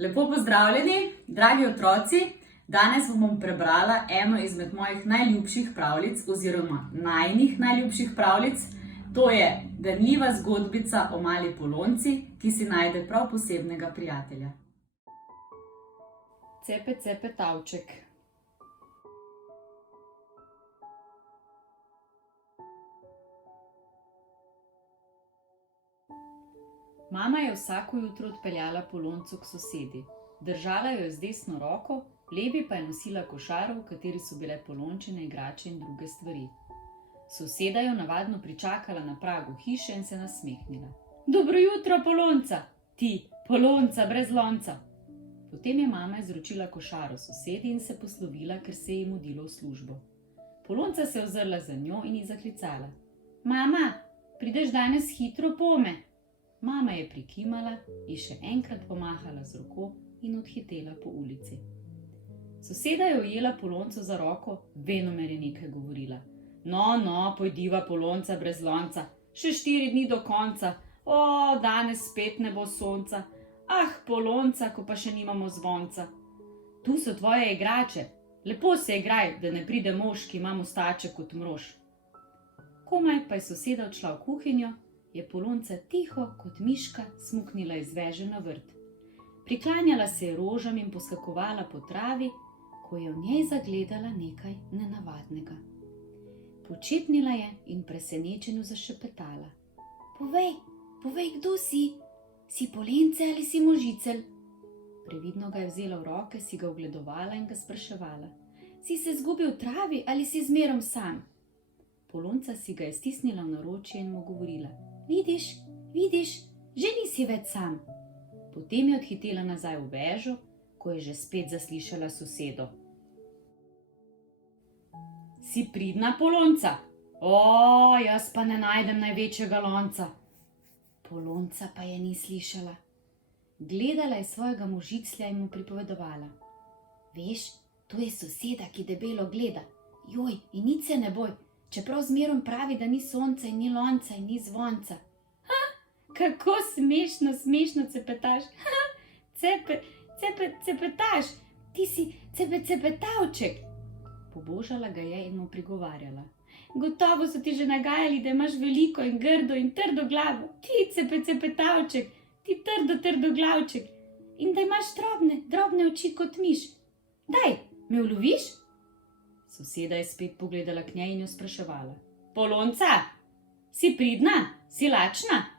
Lepo pozdravljeni, dragi otroci! Danes vam bom prebrala eno izmed mojih najljubših pravljic oziroma najinih najljubših pravljic. To je ganljiva zgodbica o mali Polonci, ki si najde prav posebnega prijatelja. Cepe, cepe, tavček. Mama je vsako jutro odpeljala Polonco k sosedi. Držala jo je z desno roko, v levi pa je nosila košaro, v kateri so bile Polončine igrače in druge stvari. Soseda jo navadno pričakala na pragu hiše in se nasmehnila. Dobro jutro, Polonca! Ti, Polonca brez lonca! Potem je mama izročila košaro sosedi in se poslovila, ker se ji je mudilo v službo. Polonca se je ozrla za njo in ji zaklicala. Mama, prideš danes hitro pome? Mama je prikimala in še enkrat pomahala z roko in odhitela po ulici. Soseda je ujela Polonco za roko, venomer je nekaj govorila. No, pojdiva, Polonca brez lonca, še 4 dni do konca. Danes spet ne bo sonca. Polonca, ko pa še nimamo zvonca. Tu so tvoje igrače, lepo se igraj, da ne pride mož, ki ima mustače kot mrož. Komaj pa je soseda odšla v kuhinjo, je Polonca tiho kot miška smuknila iz veže na vrt. Priklanjala se je rožam in poskakovala po travi, ko je v njej zagledala nekaj nenavadnega. Počepnila je in presenečeno zašepetala. Povej, kdo si? Si Polence ali si možicelj? Previdno ga je vzela v roke, si ga ogledovala in ga spraševala. Si se zgubil v travi ali si zmerom sam? Polonca si ga je stisnila v naročje in mu govorila. Vidiš, že nisi več sam. Potem je odhitela nazaj v vežo, ko je že spet zaslišala sosedo. Si pridna, Polonca? Jaz pa ne najdem največjega lonca. Polonca pa je ni slišala. Gledala je svojega možiclja in mu pripovedovala. Veš, to je soseda, ki debelo gleda. In nič se ne boj, čeprav zmerom pravi, da ni sonca in ni lonca in ni zvonca. Kako smešno cepetaš. Cepetaš, ti si cepetavček. Pobožala ga je in mu prigovarjala. Gotovo so ti že nagajali, da imaš veliko in grdo in trdo glavo. Ti cepetavček, ti trdo glavček. In da imaš drobne oči kot miš. Daj, me uloviš? Soseda je spet pogledala k njej in jo spraševala. Polonca, si pridna, si lačna?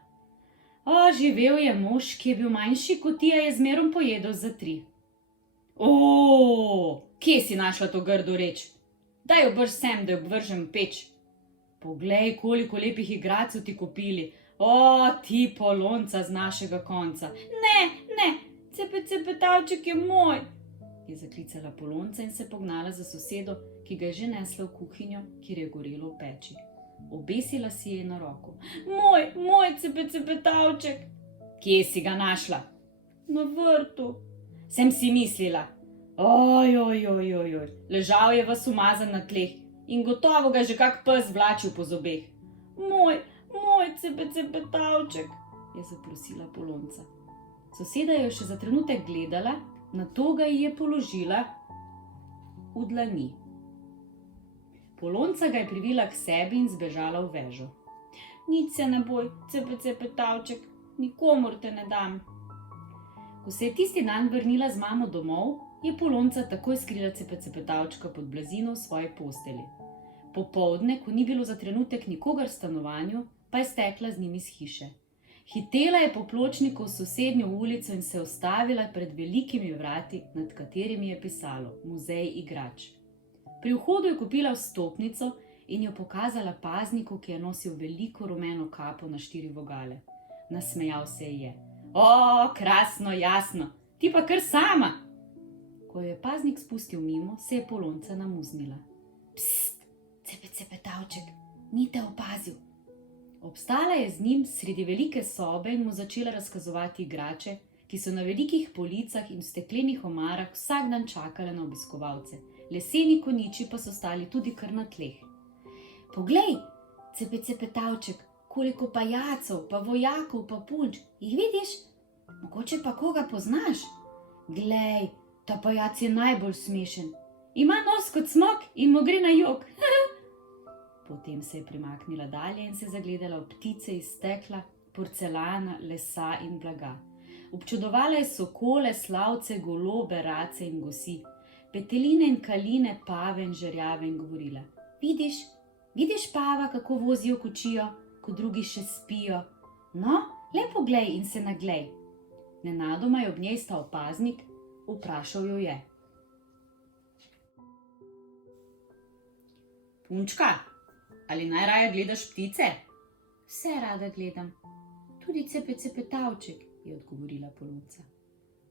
Živel je mož, ki je bil manjši kot ti, a je zmerom pojedel za 3. Kje si našla to grdo reč? Daj jo brž sem, da jo obvržem v peč. Poglej, koliko lepih igracev ti kupili. Ti Polonca z našega konca. Ne, cepetavček je moj, je zaklicala Polonca in se pognala za sosedo, ki ga je že nesla v kuhinjo, kjer je gorelo v peči. Obesila si je na roko. Moj cepetavček. Kje si ga našla? Na vrtu. Sem si mislila. Ležal je ves umazan na tleh in gotovo ga je že kak pes vlačil po zobeh. Moj cepetavček, je zaprosila Polonca. Soseda jo je še za trenutek gledala, nato ga ji je položila v dlani. Polonca ga je privila k sebi in zbežala v vežo. Nič se ne boj, cepetavček, nikomur te ne dam. Ko se je tisti dan vrnila z mamo domov, je Polonca takoj skrila cepetavčka pod blazino v svoji posteli. Popoldne, ko ni bilo za trenutek nikogar v stanovanju, pa je stekla z njim iz hiše. Hitela je po pločniku v sosednjo ulico in se ustavila pred velikimi vrati, nad katerimi je pisalo Muzej igrač. Pri vhodu je kupila vstopnico in jo pokazala pazniku, ki je nosil veliko rumeno kapo na 4 vogale. Nasmejal se ji je. Krasno, jasno, ti pa kar sama. Ko je paznik spustil mimo, se je Polonca namuznila. Pst, cepetavček, ni te opazil. Obstala je z njim sredi velike sobe in mu začela razkazovati igrače, ki so na velikih policah in v steklenih omarah vsak dan čakale na obiskovalce. Leseni konjiči pa so stali tudi kar na tleh. Poglej, cepetavček, koliko pajacov, pa vojakov, pa punč. Jih vidiš? Mogoče pa koga poznaš? Glej, ta pajac je najbolj smešen. Ima nos kot smok in mu gre na jok. Potem se je premaknila dalje in se zagledala v ptice iz stekla, porcelana, lesa in blaga. Občudovala je sokole, slavce, golobe, race in gosi, peteline in kaline, pave in žerjave in govorila: Vidiš pava, kako vozijo kočijo, ko drugi še spijo? No, le poglej in se naglej. Nenadoma je ob njej stal paznik, vprašal jo je: Punčka, ali najraje gledaš ptice? Vse rada gledam, tudi cepetavček, je odgovorila Polonca.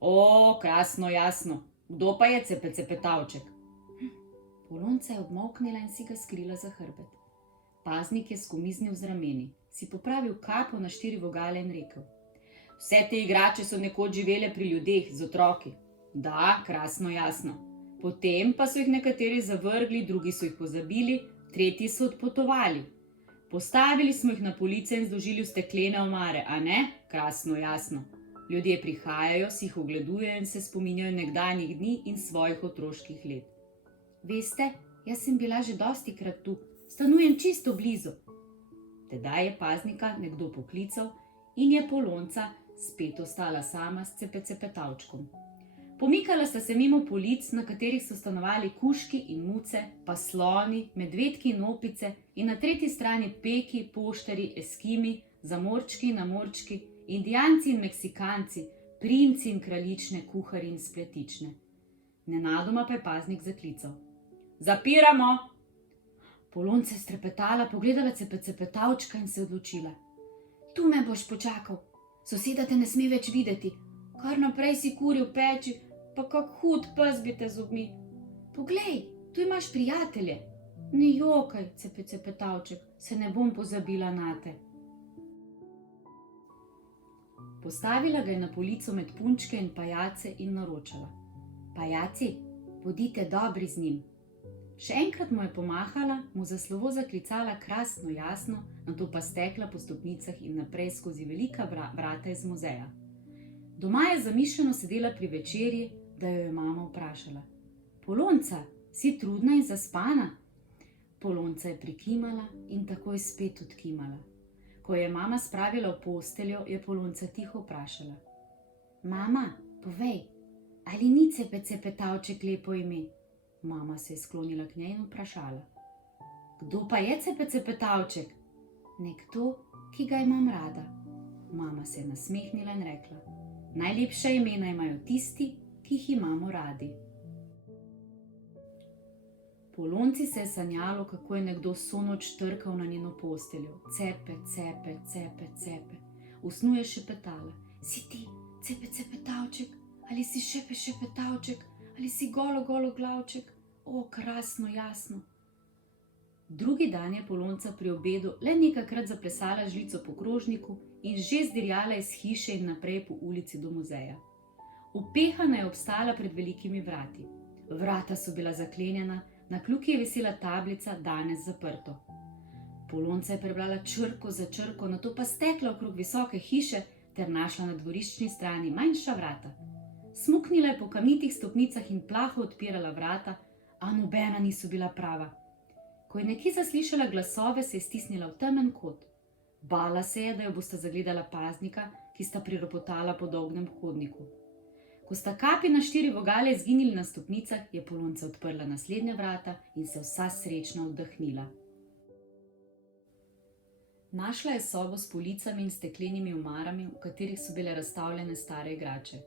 O, krasno, jasno. Kdo pa je cepetavček? Polonca je obmolknila in si ga skrila za hrbet. Paznik je skomiznil z rameni, si popravil kapo na 4 vogale in rekel: Vse te igrače so nekoč živele pri ljudeh, z otroki. Da, krasno, jasno. Potem pa so jih nekateri zavrgli, drugi so jih pozabili, tretji so odpotovali. Postavili smo jih na police in zložili v steklene omare, a ne? Krasno, jasno. Ljudje prihajajo, si jih ogledujejo in se spominjajo nekdanjih dni in svojih otroških let. Veste, jaz sem bila že dostikrat tu, stanujem čisto blizu. Tedaj je paznika nekdo poklical in je Polonca spet ostala sama s cepetavčkom. Pomikala sta se mimo polic, na katerih so stanovali kužki in muce, pa sloni, medvedki in opice, in na tretji strani peki, poštarji, eskimi, zamorčki in namorčki, indijanci in meksikanci, princi in kraljične, kuharji in spletične. Nenadoma pa je paznik zaklical: Zapiramo! Polonca je strepetala, pogledala cepetavčka in se odločila: Tu me boš počakal, soseda te ne sme več videti, kar naprej si kuril peči, pa kak hud pes bi te zobmi. Poglej, tu imaš prijatelje. Ne jokaj, cepetavček, se ne bom pozabila nate. Postavila ga je na polico med punčke in pajace in naročala: Pajaci, bodite dobri z njim. Še enkrat mu je pomahala, mu za slovo zaklicala krasno, jasno, nato pa stekla po stopnicah in naprej skozi velika vrata iz muzeja. Doma je zamišljeno sedela pri večerji, da jo je mama vprašala: Polonca, si trudna in zaspana? Polonca je prikimala in takoj spet odkimala. Ko je mama spravila v posteljo, je Polonca tiho vprašala: Mama, povej, ali ni cepetavček lepo ime? Mama se je sklonila k njej in vprašala: Kdo pa je cepetavček? Nekdo, ki ga imam rada. Mama se je nasmehnila in rekla: Najlepša imena imajo tisti, ki jih imamo radi. Polonci se je sanjalo, kako je nekdo vso noč trkal na njeno posteljo. Cepe. V snu je šepetala: Si ti, cepetavček, ali si šepetavček, ali si golo glavček? O, krasno, jasno. Drugi dan je Polonca pri obedu le nekajkrat zaplesala žlico po krožniku in že zdirjala iz hiše in naprej po ulici do muzeja. Upehana je obstala pred velikimi vrati. Vrata so bila zaklenjena, na kljuki je visela tablica: danes zaprto. Polonca je prebrala črko za črko, nato pa stekla okrog visoke hiše ter našla na dvoriščni strani manjša vrata. Smuknila je po kamnitih stopnicah in plaho odpirala vrata, a nobena niso bila prava. Ko je nekje zaslišala glasove, se je stisnila v temen kot. Bala se je, da jo bosta zagledala paznika, ki sta priropotala po dolgem hodniku. Ko sta kapi na 4 vogale izginili na stopnicah, je Polonca odprla naslednja vrata in se vsa srečna oddahnila. Našla je sobo s policami in steklenimi omarami, v katerih so bile razstavljene stare igrače.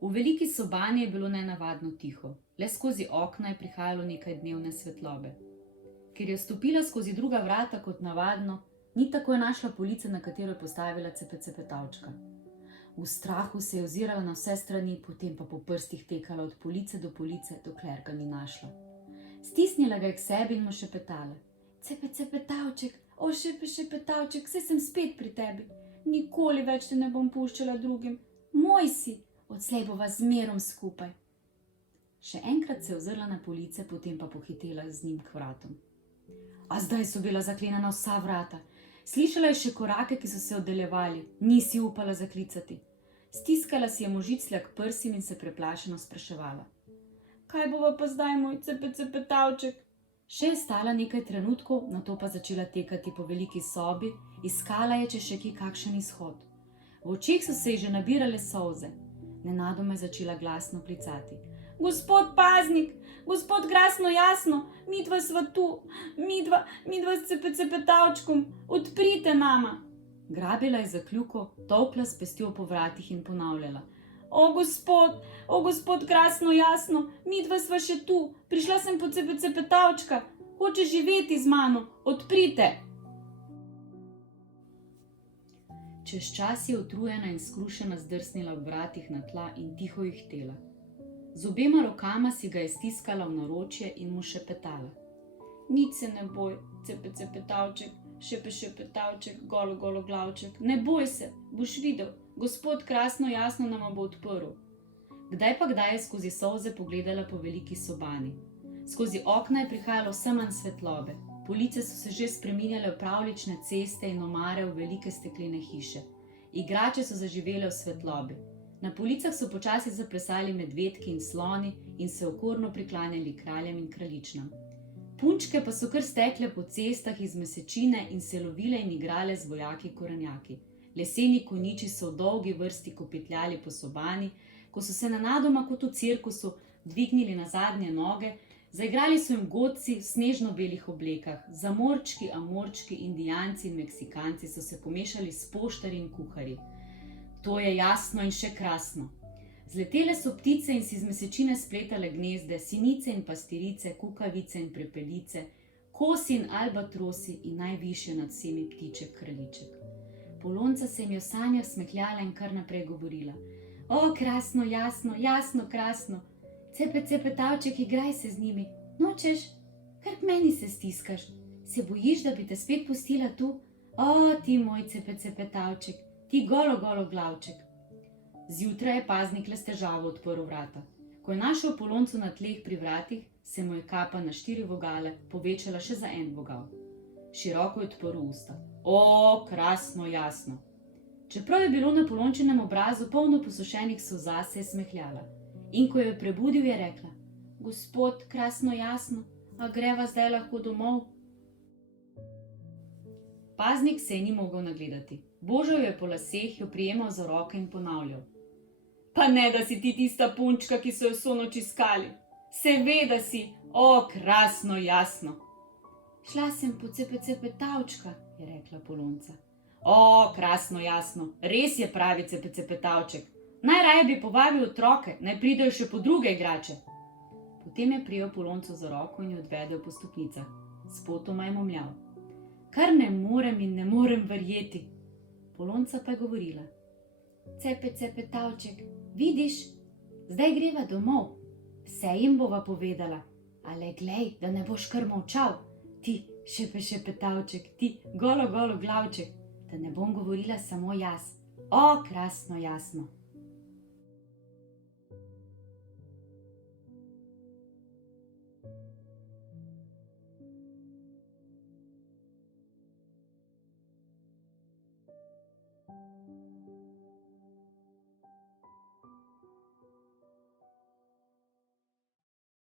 V veliki sobani je bilo nenavadno tiho, le skozi okna je prihajalo nekaj dnevne svetlobe. Ker je stopila skozi druga vrata kot navadno, ni takoj našla police, na katero je postavila cepetavčka. V strahu se je ozirala na vse strani, potem pa po prstih tekala od police do police, dokler ga ni našla. Stisnila ga je k sebi in mu šepetala: Cepetavček, o šepetavček, saj sem spet pri tebi. Nikoli več te ne bom puščala drugim. Moj si, odslej bova zmerom skupaj. Še enkrat se je ozrla na police, potem pa pohitela z njim k vratom. A zdaj so bila zaklenjena vsa vrata. Slišala je še korake, ki so se oddaljevali, nisi upala zaklicati. Stiskala si je možiclja k prsim in se preplašeno spraševala. Kaj bova pa zdaj, moj cepetavček? Še je stala nekaj trenutkov, nato pa začela tekati po veliki sobi, iskala je, če še kje kakšen izhod. V očeh so se ji že nabirale solze. Nenadoma je začela glasno klicati. Gospod paznik, gospod Krasno Jasno, midva sva tu, midva s cepetavčkom, odprite nama. Grabila je za kljuko, tolkla s pestjo po vratih in ponavljala. O gospod Krasno Jasno, midva sva še tu, prišla sem po cepetavčka, hoče živeti z mano, odprite. Čez čas je utrujena in skrušena zdrsnila v vratih na tla in tiho jih htela. Z obema rokama si ga je stiskala v naročje in mu šepetala. Nič se ne boj, cepetavček, šepetavček, golo glavček, ne boj se, boš videl, gospod Krasno Jasno nama bo odprl. Kdaj pa kdaj je skozi solze pogledala po veliki sobani. Skozi okna je prihajalo vse manj svetlobe, police so se že spreminjale v pravlične ceste in omare v velike steklene hiše. Igrače so zaživele v svetlobi. Na policah so počasi zaplesali medvedki in sloni in se okorno priklanjali kraljem in kraljičnam. Punčke pa so kar stekle po cestah iz mesečine in se lovile in igrale z vojaki korenjaki. Leseni konjiči so v dolgi vrsti kopetljali po sobani, ko so se nenadoma kot v cirkusu dvignili na zadnje noge, zaigrali so jim godci v snežno-belih oblekah, zamorčki, amorčki, indijanci in meksikanci so se pomešali s poštarji in kuharji. To je jasno in še krasno. Zletele so ptice in si z mesečine spletale gnezde, sinice in pastirice, kukavice in prepelice, kosi in albatrosi in najvišje nad vsemi ptiček kraljiček. Polonca se jim je v sanjah smehljala in kar naprej govorila. O, Krasno Jasno, jasno, krasno, cepetavček, igraj se z njimi, nočeš, kar k meni se stiskaš, se bojiš, da bi te spet pustila tu? O, ti moj cepetavček, ti golo glavček. Zjutraj je paznik le s težavo odprl vrata. Ko je našel Polonco na tleh pri vratih, se mu je kapa na 4 vogale povečala še za 1 vogal. Široko je odprl usta. O, Krasno Jasno. Čeprav je bilo na Polončinem obrazu polno posušenih solza, se je smehljala. In ko jo je prebudil, je rekla: Gospod Krasno Jasno, a greva zdaj lahko domov? Paznik se je ni mogel nagledati. Božal je po laseh, jo prijemal za roke in ponavljal. Pa ne, da si ti tista punčka, ki so jo vso noč iskali. Seveda si, o, Krasno Jasno. Šla sem po cepetavčka, je rekla Polonca. O, Krasno Jasno, res je pravi cepetavček. Najraje bi povabil otroke, naj pridejo še po druge igrače. Potem je prijel Polonco za roko in jo odvedel po stopnicah. Spotoma je momljal. Kar ne morem verjeti. Polonca pa je govorila. Cepetavček, vidiš, zdaj greva domov. Vse jim bova povedala, ale glej, da ne boš kar molčal. Ti šepetavček, ti golo glavček, da ne bom govorila samo jaz. O, Krasno Jasno.